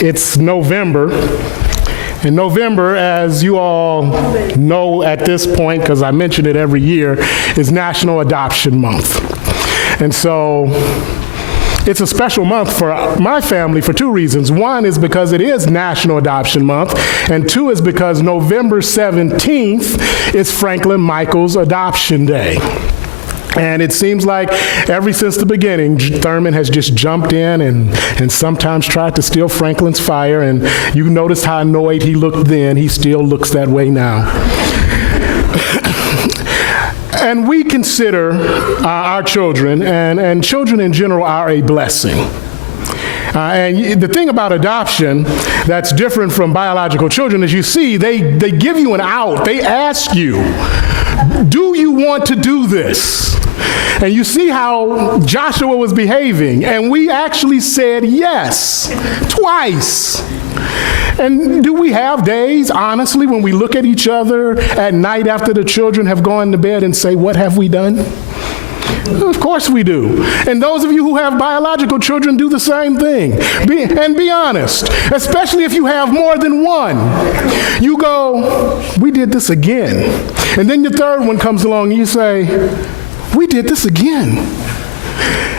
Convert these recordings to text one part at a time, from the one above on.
It's November. And November, as you all know at this point, because I mention it every year, is National Adoption Month. And so it's a special month for my family for two reasons. One is because it is National Adoption Month, and two is because November 17th is Franklin Michael's Adoption Day. And it seems like ever since the beginning, Thurman has just jumped in and sometimes tried to steal Franklin's fire. And you notice how annoyed he looked then. He still looks that way now. And we consider our children, and children in general, are a blessing. And the thing about adoption that's different from biological children is, you see, they give you an out. They ask you, do you want to do this? And you see how Joshua was behaving, and we actually said yes, twice. And do we have days, honestly, when we look at each other at night after the children have gone to bed and say, what have we done? Of course we do. And those of you who have biological children do the same thing. Be honest, especially if you have more than one. You go, we did this again. And then your third one comes along and you say, we did this again.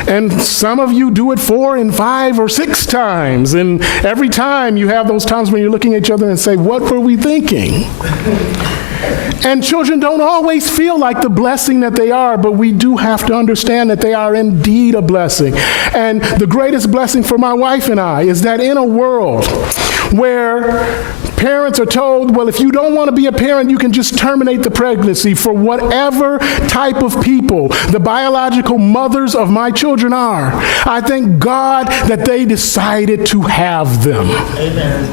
And some of you do it 4 and 5 or 6 times. And every time you have those times when you're looking at each other and say, what were we thinking? And children don't always feel like the blessing that they are, but we do have to understand that they are indeed a blessing. And the greatest blessing for my wife and I is that in a world where parents are told, well, if you don't want to be a parent, you can just terminate the pregnancy, for whatever type of people the biological mothers of my children are, I thank God that they decided to have them. Amen.